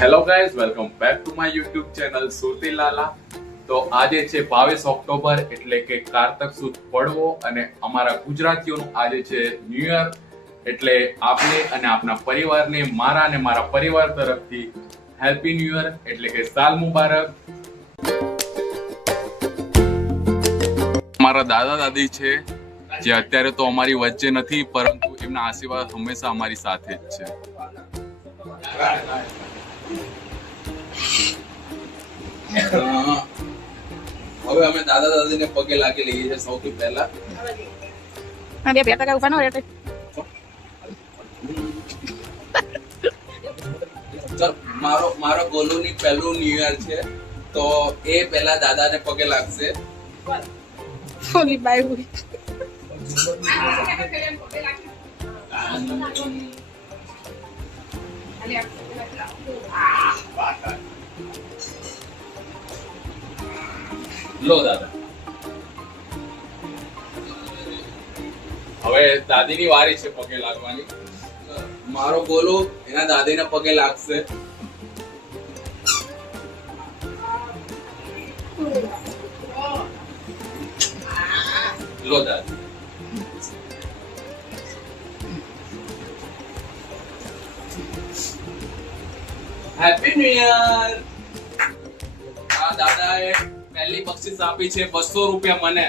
Hello guys, welcome back to my YouTube channel Surati Lala. તો આજે છે 22 ઓક્ટોબર એટલે કે કારતક સુદ પડવો અને અમારા ગુજરાતીઓનું આજે છે ન્યૂ યર. એટલે આપને અને આપના પરિવારને મારા અને મારા પરિવાર તરફથી હેપી ન્યૂ યર એટલે કે સાલ મુબારક. મારા દાદા દાદી છે જે અત્યારે તો અમારી વચ્ચે નથી, પરંતુ એમના આશીર્વાદ હંમેશા અમારી સાથે જ છે. હવે અમે દાદા દાદીને પગે લાગી લઈએ છીએ સૌથી પહેલા. બે ટકા ઉભા ન રહેતા. ચાલ, મારો ગોલુની પહેલું ન્યુ યર છે તો એ પહેલા દાદાને પગે લાગશે. ઓલી બાઈ હોય. લો દાદા. હવે દાદીની વારી છે પગે લાગવાની. મારો ગોલુ એના દાદીને પગે લાગશે. લો દાદી. Happy new year. આ દાદાએ પહેલી બક્ષિસ આપી છે 200 રૂપિયા મને,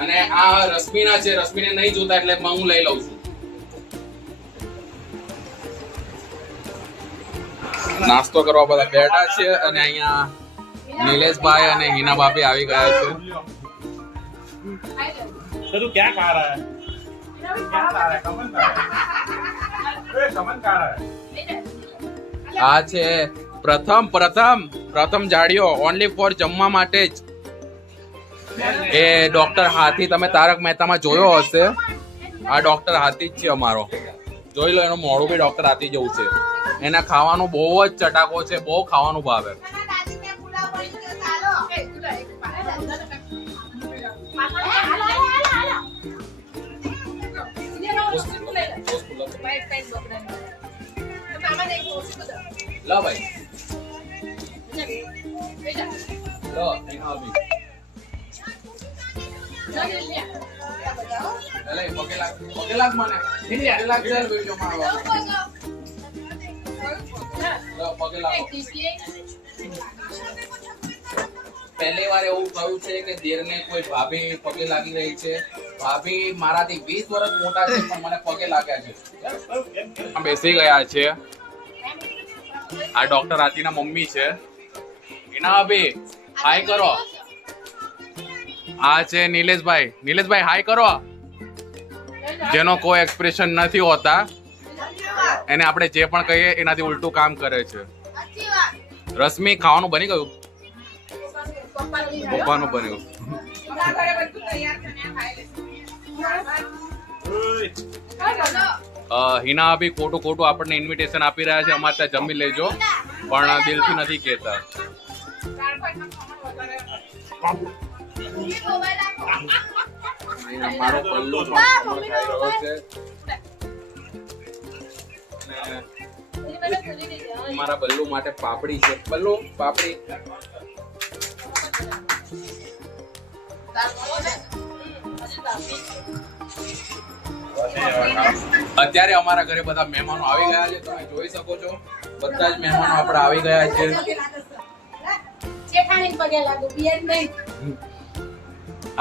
અને આ રશ્મિના છે. રશ્મિને નહીં જોતા એટલે હું લઈ લઉં છું. નાસ્તો કરવા બધા બેઠા છે અને અહીંયા નિલેશભાઈ અને હિના ભાભી આવી ગયા છે. तू क्या खा रहा है? क्या खा रहा है? कमन खा रहा है? कमन खा रहा है? આ છે પ્રથમ જાડિયો ઓનલી ફોર જમવા માટે જ. એ ડોક્ટર હાથી, તમે તારક મહેતામાં જોયો હશે. આ ડોક્ટર હાથી જ છે અમારો. જોઈ લો, એનું મોઢું બી ડોક્ટર હાથી જેવું છે. એના ખાવાનું બહુ જ ચટાકો છે, બહુ ખાવાનું ભાવે. લો ભાઈ, લો એના બી. અલે પગે લાગ મને. પગે લાગ ચાલ વિડિયો માં આવવાનો. લો પગે લાગ. પહેલી વાર એવું કહ્યું છે કે દેરને કોઈ ભાભી પગે લાગી રહી છે. ભાભી મારાથી 20 વર્ષ મોટા છે પણ મને પગે લાગ્યા છે. બેસી ગયા છે. આ ડોક્ટર હાથીના મમ્મી છે. એના ભાભી હાય કરો. આ છે નિલેશભાઈ. નિલેશભાઈ હાય કરો. જેનો કોઈ એક્સપ્રેશન નથી હોતા, એને આપણે જે પણ કહીએ એનાથી ઉલટું કામ કરે છે. રશ્મિ, ખાવાનું બની ગયું? પપ્પાનું બન્યું. હિના ભાભી ખોટું આપણને ઇન્વિટેશન આપી રહ્યા છે, અમારે ત્યાં જમી લેજો, પણ દિલથી નથી કહેતા. મારો પલ્લુ ખાઈ રહ્યો છે. મારા બલ્લુ માટે પાપડી છે. બલ્લુ પાપડી. અત્યારે અમારા ઘરે બધા મહેમાનો આવી ગયા છે. તમે જોઈ શકો છો, બધા જ મહેમાનો આપણે આવી ગયા છે.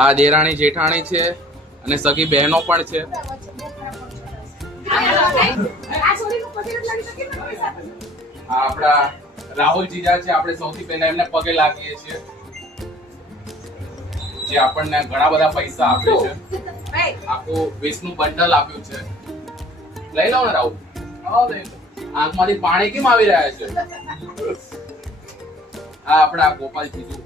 આ દેરાણી જેઠાણી છે અને સગી બહેનો પણ છે. આપણા રાહુલ જીજા છે. આપણે સૌથી પહેલા એમને પગે લાગીએ છીએ, જે આપણને ઘણા બધા પૈસા આપે છે. આખું 20 નું બંડલ આપ્યું છે. લઈ લો ને રાહુલ. આંખમાંથી પાણી કેમ આવી રહ્યા છે? આ આપણા ગોપાલ જીજુ.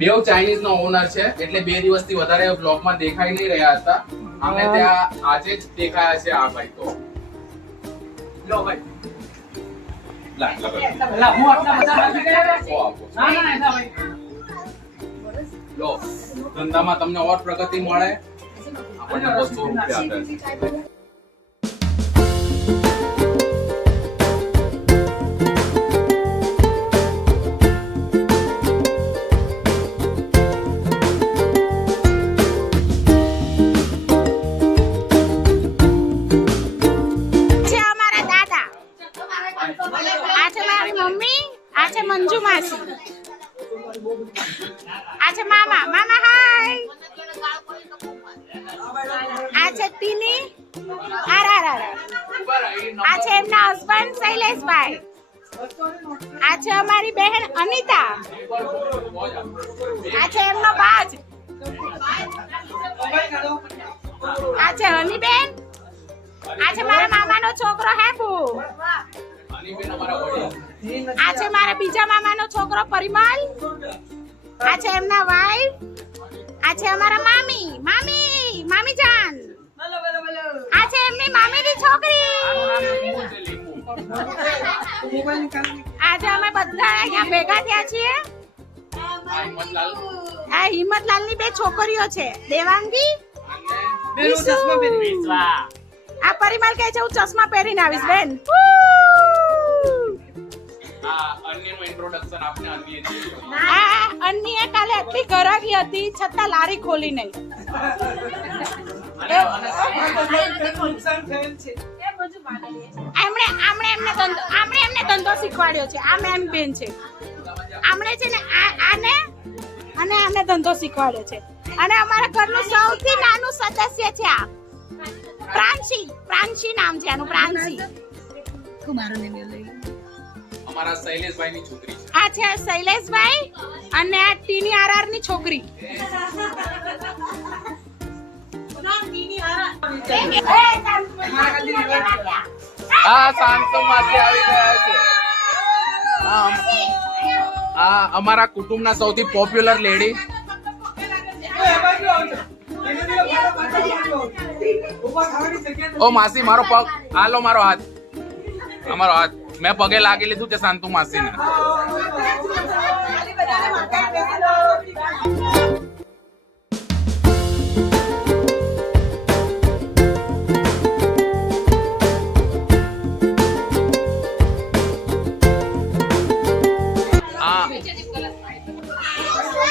બેવ ચાઇનીઝ નો ઓનર છે, એટલે 2 દિવસથી વધારે બ્લોગમાં દેખાઈ નહીં રહ્યા હતા. અમને ત્યાં આજે જ દેખાયા છે. આ ભાઈ તો લો ભાઈ. લો, ધંધામાં તમને ઓર પ્રગતિ મળે. આપણને 200 રૂપિયા આપે. આ છે એમના હસબન્ડ શૈલેષભાઈ. આ છે અમારી બહેન અનિતા. આ છે એમનો બાજ. આ છે હનીબેન. આ છે મારા મામાનો છોકરો હેબુ. આ છે મારા બીજા મામાનો છોકરો પરિમલ. આ છે એમના વાઈફ. આ છે અમારા મામી મામી જાન. આ છે એમની મામીની છોકરી. આજે અમે બધા અહીંયા ભેગા થયા છીએ. આ હિંમતલાલની બે છોકરીઓ છે, દેવાંગી વિશ્વા. આ પરિમલ કહે છે હું ચશ્મા પહેરીને આવીશ બેન. અન્યએ કાલે આટલી ગરાગી હતી છતાં લારી ખોલી નહીં. એમને ધંધો શીખવાડ્યો છે. આ મેમ બેન છે. આમણે છે ને આને અને આને ધંધો શીખવાડ્યો છે. અને અમારા ઘરનું સૌથી નાનું સદસ્ય છે આ પ્રાંશી નામ છે આનું. પ્રાંશી અમારા શૈલેષભાઈની છોકરી છે. આ છે શૈલેષભાઈ અને આ ટીની આરઆર ની છોકરી. આ શાંતો માસી આવી ગયા છે. આ અમારા કુટુંબના સૌથી પોપ્યુલર લેડી. ઓ માસી મારો પગ હાલો, મારો હાથ મેં પગે લાગી લીધું છે શાંતુ માસીને.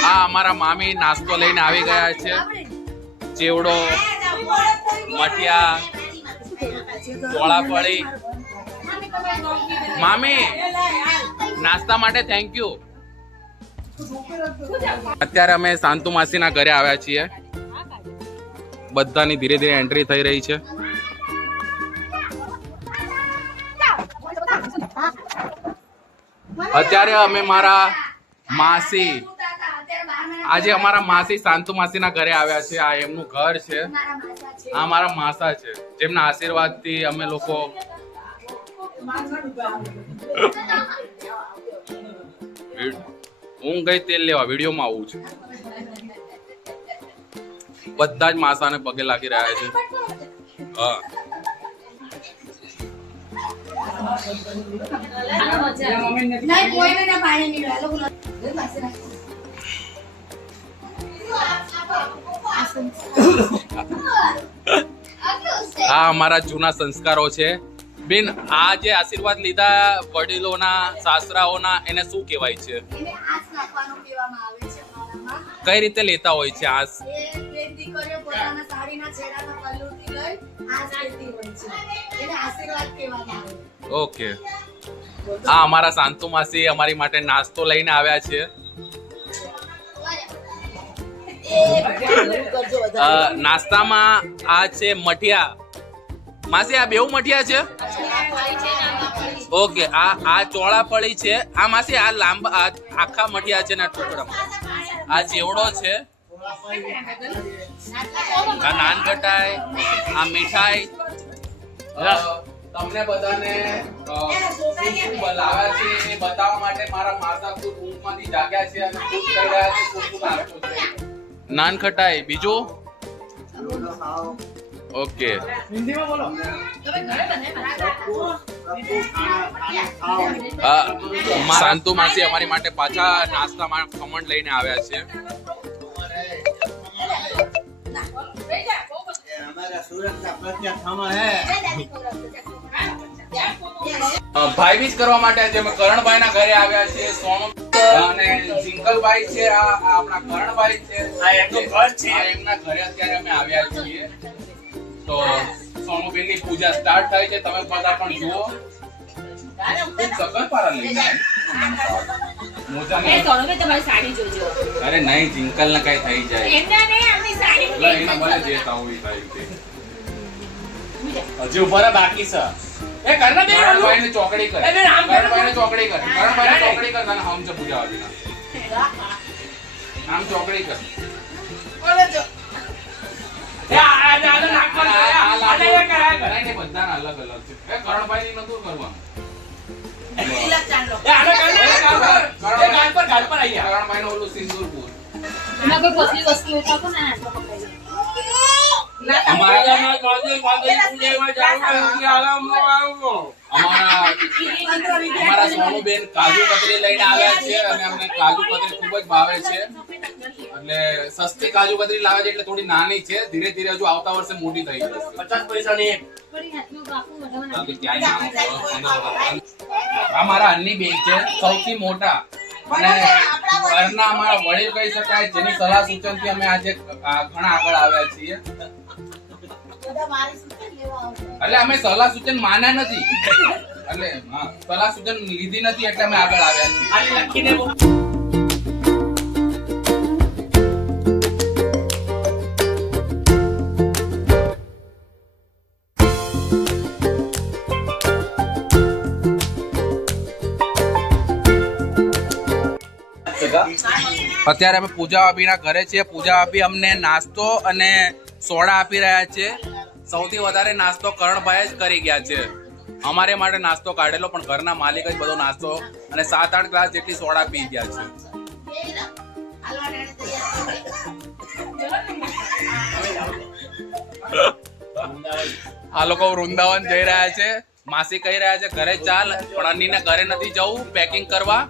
આ અમારા મામી નાસ્તો લઈને આવી ગયા છે. ચેવડો, મઠિયા, ચોળાફળી. મામી નાસ્તા માટે થેન્ક યુ. અત્યારે અમે શાંતુ માસીના ઘરે આવ્યા છીએ. બધાની ધીરે ધીરે એન્ટ્રી થઈ રહી છે. અત્યારે અમે મારા માસી આજે અમારા માસી શાંતુ માસીના ઘરે આવ્યા છે. આ એમનું ઘર છે. આ મારા માસા છે જેમના આશીર્વાદથી અમે લોકો હું ગઈ તેલ લેવા વિડીયોમાં આવું છું. બધા જ માસાને પગે લાગી રહ્યા છે. હા આ અમારા જૂના સંસ્કારો છે. બેન આ જે આશીર્વાદ લીધા વડીલોના સાસરાઓના એને શું કહેવાય છે? કઈ રીતે લેતા હોય છે આસ? ઓકે. આ અમારા શાંતુ માસી અમારી માટે નાસ્તો લઈને આવ્યા છે. નાસ્તામાં આ છે મઠિયા. માસી આ બેઉ મઠિયા છે? ઓકે. આ ચોળાફળી છે. આ માસી આ લાંબા આખા મઠિયા છે ને ટુકડામાં. આ ચેવડો છે. આ નાનખટાઈ, આ મીઠાઈ. તમને બધાને શું બોલાવ્યા છે એ બતાવવા માટે મારા માસા ખુદ ઊંઘમાંથી જાગ્યા છે અને ખુદ કહી રહ્યા છે શું શું નાસ્તો છે. નાનખટાઈ. બીજું? ઓકે. શાંતુ માસી અમારી માટે પાછા નાસ્તામાં ખમણ લઈને આવ્યા છે. ભાઈબીજ કરવા માટે આજે અમે કરણભાઈના ઘરે આવ્યા છીએ. સોનુ અને જિંકલભાઈ છે. આ આપણા કરણભાઈ છે. આ એમનું ઘર છે. એમના ઘરે અત્યારે અમે આવ્યા છીએ. તો સોનુબેનની પૂજા સ્ટાર્ટ થાય છે. તમે બધા પણ જુઓ. સકલપારા લઈને અરે નહીં જિંકલ ને કઈ થઈ જાય. હજુ ઉપર બાકી છે. એ કરના દે કરણભાઈને ચોકડી કર. એ બેન, આમ કર. કરણભાઈને ચોકડી કર. કરણભાઈને ચોકડી કર. તને હમ છે પૂજા અભિના. આમ ચોકડી કર. એ આ નાક પર આ લાડુ- એ કરાય કર. નહીં, નહીં, બધાના અલગ અલગ છે. એ કરણભાઈની નતું કરવાનું. એ આને કરના એ ગાલ પર. એ ગાલ પર આઈ જા. કરણભાઈનું ઓલું સિંદૂર પૂર. એમાં કોઈ પતલી વસ્તુ ઉઠાવતો ને આટલો પકડી અમારા ગામમાં કાજે પૂજેમાં જાવું કે આરામનો આવો. અમારા સોનુબેન કાજુ કતરી લઈને આવ્યા છે અને અમને કાજુ કતરી ખૂબ જ ભાવે છે. એટલે સસ્તી કાજુ કતરી લાવે છે એટલે થોડી નાની છે. ધીરે ધીરે હજુ આવતા વર્ષે મોટી થઈ જશે. 50 પૈસાની એક. પડી હાથમાં બાપુ વધારે આ તો ક્યાંય આ મારા અન્ની બેન છે, સૌથી મોટા અને ઘરના અમારા વડીલ કહી શકાય, જેની સલાહ સૂચનથી અમે આજે ઘણા આગળ આવ્યા છીએ. એટલે અમે સલાહ સૂચન માન્યા નથી, એટલે હા, સલાહ સૂચન લીધી નથી એટલે અમે આગળ આવ્યા છીએ. ખાલી લખીને બોલ. અત્યારે અમે પૂજા ભાભીના ઘરે છીએ. પૂજા ભાભી અમને નાસ્તો અને સોડા આપી રહ્યા છે. સૌથી વધારે નાસ્તો કરણભાઈ જ કરી ગયા છે. અમારે માટે નાસ્તો કાઢેલો, પણ ઘરના માલિક જ બધો નાસ્તો અને 7-8 ગ્લાસ જેટલી સોડા પી ગયા છે. આ લોકો વૃંદાવન જઈ રહ્યા છે. માસી કહી રહ્યા છે ઘરે ચાલ, પણ અન્નીને ઘરે નથી જવું પેકિંગ કરવા.